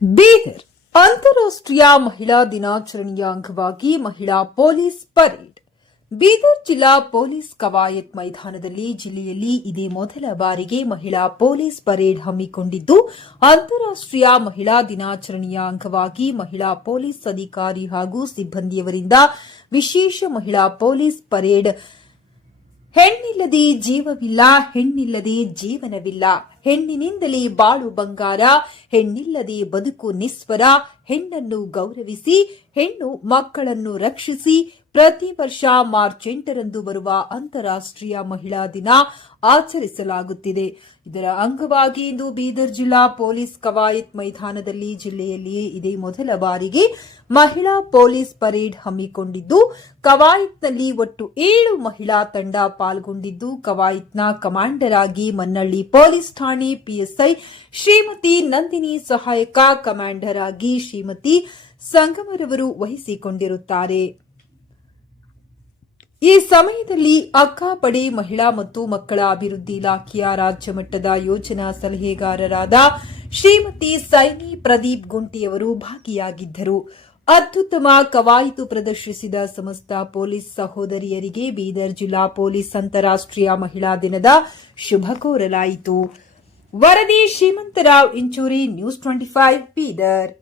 ಬೀದರ್ ಅಂತಾರಾಷ್ಟ್ರೀಯ ಮಹಿಳಾ ದಿನಾಚರಣೆಯ ಅಂಗವಾಗಿ ಮಹಿಳಾ ಪೊಲೀಸ್ ಪರೇಡ್. ಬೀದರ್ ಜಿಲ್ಲಾ ಪೊಲೀಸ್ ಕವಾಯತ್ ಮೈದಾನದಲ್ಲಿ ಜಿಲ್ಲೆಯಲ್ಲಿ ಇದೇ ಮೊದಲ ಬಾರಿಗೆ ಮಹಿಳಾ ಪೊಲೀಸ್ ಪರೇಡ್ ಹಮ್ಮಿಕೊಂಡಿದ್ದು, ಅಂತಾರಾಷ್ಟ್ರೀಯ ಮಹಿಳಾ ದಿನಾಚರಣೆಯ ಅಂಗವಾಗಿ ಮಹಿಳಾ ಪೊಲೀಸ್ ಅಧಿಕಾರಿ ಹಾಗೂ ಸಿಬ್ಬಂದಿಯವರಿಂದ ವಿಶೇಷ ಮಹಿಳಾ ಪೊಲೀಸ್ ಪರೇಡ್. ಹೆಣ್ಣಿಲ್ಲದೆ ಜೀವವಿಲ್ಲ, ಹೆಣ್ಣಿಲ್ಲದೆ ಜೀವನವಿಲ್ಲ, ಹೆಣ್ಣಿನಿಂದಲೇ ಬಾಳು ಬಂಗಾರ, ಹೆಣ್ಣಿಲ್ಲದೆ ಬದುಕು ನಿಸ್ವರ, ಹೆಣ್ಣನ್ನು ಗೌರವಿಸಿ, ಹೆಣ್ಣು ಮಕ್ಕಳನ್ನು ರಕ್ಷಿಸಿ. ಪ್ರತಿ ವರ್ಷ ಮಾರ್ಚ್ 8ರಂದು ಬರುವ ಅಂತಾರಾಷ್ಟ್ರೀಯ ಮಹಿಳಾ ದಿನ ಆಚರಿಸಲಾಗುತ್ತಿದೆ. ಇದರ ಅಂಗವಾಗಿ ಇಂದು ಬೀದರ್ ಜಿಲ್ಲಾ ಪೊಲೀಸ್ ಕವಾಯತ್ ಮೈದಾನದಲ್ಲಿ ಜಿಲ್ಲೆಯಲ್ಲಿ ಇದೇ ಮೊದಲ ಬಾರಿಗೆ ಮಹಿಳಾ ಪೊಲೀಸ್ ಪರೇಡ್ ಹಮ್ಮಿಕೊಂಡಿದ್ದು, ಕವಾಯತ್ನಲ್ಲಿ ಒಟ್ಟು 7 ಮಹಿಳಾ ತಂಡ ಪಾಲ್ಗೊಂಡಿದ್ದು, ಕವಾಯತ್ನ ಕಮಾಂಡರ್ ಆಗಿ ಮನ್ನಳ್ಳಿ ಪೊಲೀಸ್ ಠಾಣೆ ಪಿಎಸ್ಐ ಶ್ರೀಮತಿ ನಂದಿನಿ, ಸಹಾಯಕ ಕಮಾಂಡರ್ ಆಗಿ ಶ್ರೀಮತಿ ಸಂಗಮರವರು ವಹಿಸಿಕೊಂಡಿರುತ್ತಾರೆ. ಈ ಸಮಯದಲ್ಲಿ ಅಕ್ಕಾಪಡೆ ಮಹಿಳಾ ಮತ್ತು ಮಕ್ಕಳ ಅಭಿವೃದ್ಧಿ ಇಲಾಖೆಯ ರಾಜ್ಯ ಮಟ್ಟದ ಯೋಜನಾ ಸಲಹೆಗಾರರಾದ ಶ್ರೀಮತಿ ಸೈನಿ ಪ್ರದೀಪ್ ಗುಂಟಿಯವರು ಭಾಗಿಯಾಗಿದ್ದರು. ಅತ್ಯುತ್ತಮ ಕವಾಯತು ಪ್ರದರ್ಶಿಸಿದ ಸಮಸ್ತ ಪೊಲೀಸ್ ಸಹೋದರಿಯರಿಗೆ ಬೀದರ್ ಜಿಲ್ಲಾ ಪೊಲೀಸ್ ಅಂತಾರಾಷ್ಟ್ರೀಯ ಮಹಿಳಾ ದಿನದ ಶುಭ ಕೋರಲಾಯಿತು. ವರದಿ ಶ್ರೀಮಂತರಾವ್ ಇಂಚೂರಿ, ನ್ಯೂಸ್ 25 ಬೀದರ್.